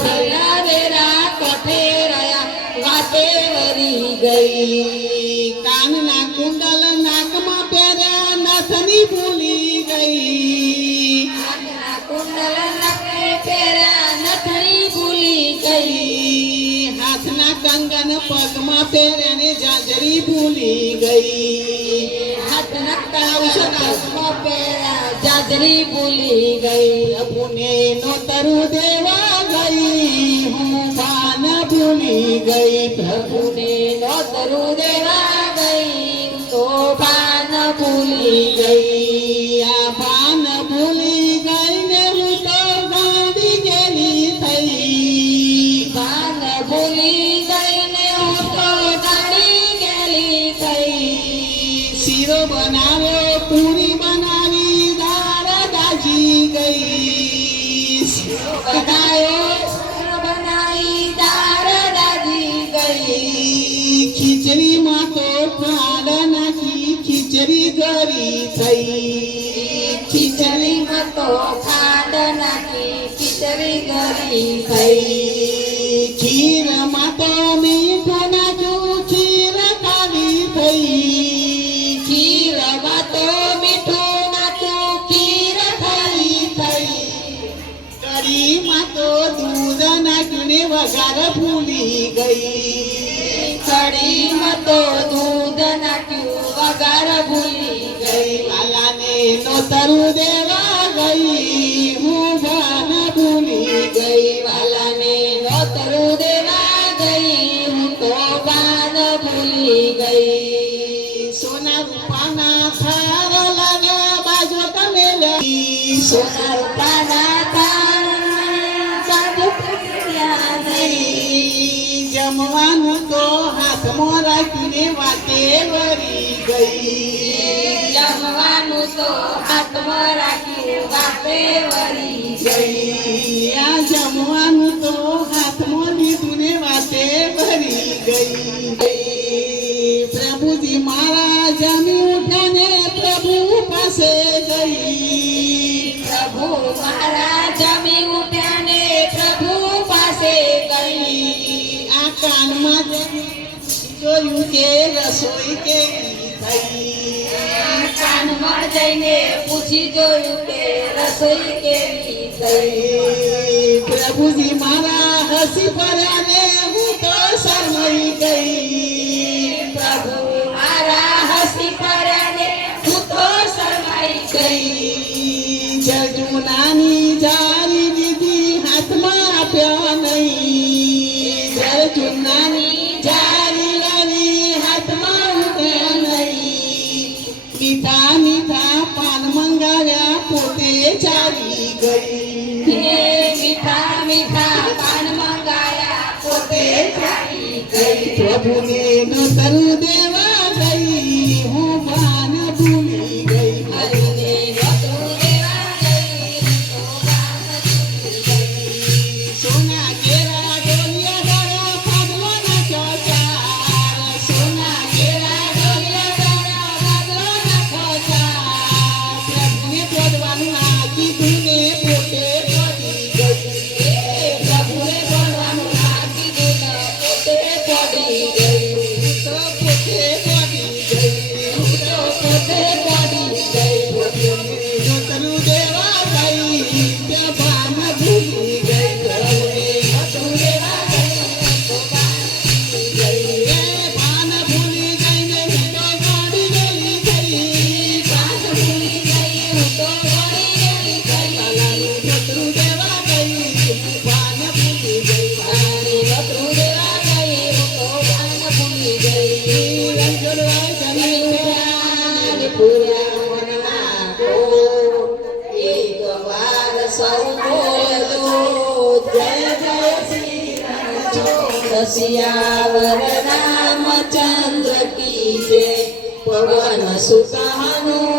भला वेरा कठे रया वाते वरी गई कानना कुंडल नाक में पेरा नथनी भूली गई कानना कुंडल नाक में पेरा नथनी भूली गई हाथना कंगन पग में पेरे ने जाजरी भूली गई हाथना कंगन पग में पेरा जाजरी भूली गई अपने नोतरु देवा गई हूँ पान भूली गई प्रभु ने नोतरु देवा गई तो पान भूली गई आ पान भूली गई ने हूँ तो गाड़ी गेली थई पान भूली गई ने हूँ तो गाड़ी गेली थई सीरो बनावे पूरी बनावी दारा दाजी गई बनाई दारा दाजी गई खिचड़ी माँ तो फाड़ना की खिचड़ी गरी थई खिचड़ी माँ तो फाड़ना की खिचड़ी गरी थई खीर माँ तो मीठो नाचू खीर काली थई खीर माँ तो मीठो नाचू खीर खाली थई कड़ी माँ तो दूध नाचने वगार भूली गई कड़ी माँ तो दूध नाचू वगार भूली गई लाला ने नोतरु देवा गई हूँ बान भूली गई वाला ने नोतरु देवा गई हूँ तो बान भूली गई सोना रूपाना थार लगा बाजो कमेला सोना रूपाना थार बाजो कमेला जमवानु तो हाथ मोरा किने वाते वरी गई जमवानु तो हाथ मोरा किने वाते वरी गई या जमवानु तो हाथ मोरी तुने वाते वरी गई प्रभु जी महाराज जमी उठाने प्रभु पासे गई प्रभु महाराज जमी उठाने प्रभु पासे गई आ कान में जोयू के रसोई के थई कान में जईने पूछी जोयू के रसोई के थई प्रभु जी मारा हंसी पराने हूँ तो शर्माई गई प्रभु मारा हंसी पराने हूँ तो शर्माई गई जजुनानी जारी दीदी हाथ में प्या नहीं जजुनानी जारी लानी हाथ में प्या नहीं मीठा मीठा पान मंगाव्या पोते चाली गई मीठा मीठा पान मंगाया पोते चाली गई प्रभु ने नोतरु देवा गई हूँ पान भूली गई हरि ने नोतरु देवा गई तो पान भूली गई सोना केरा डोलिया गारा पागलो ना चौचार सोना केरा डोलिया गारा पागलो ना चौचार प्रभु ने बोलवानु आकी धुने पोते पड़ी गई प्रभु ने बोलवानु आकी धुने पोते पड़ी गई तो पोते पड़ी गई तो पोते पड़ी गई प्रभु ने नोतरु देवा गई ते पान भूली गई प्रभु ने नोतरु देवा गई तो पान भूली गई ने तो गाड़ी गई गई पान भूली गई तो गाड़ी गई गई लाला ने नोतरु देवा गई पान भूली गई पानी नोतरु देवा गई तो पान भूली गई रंजोलवा जमी प्यार पूरा मनना को एक बार सौ बोलो जय जय श्री राम सियावर रामचंद्र की जय पवन सुत हनुमान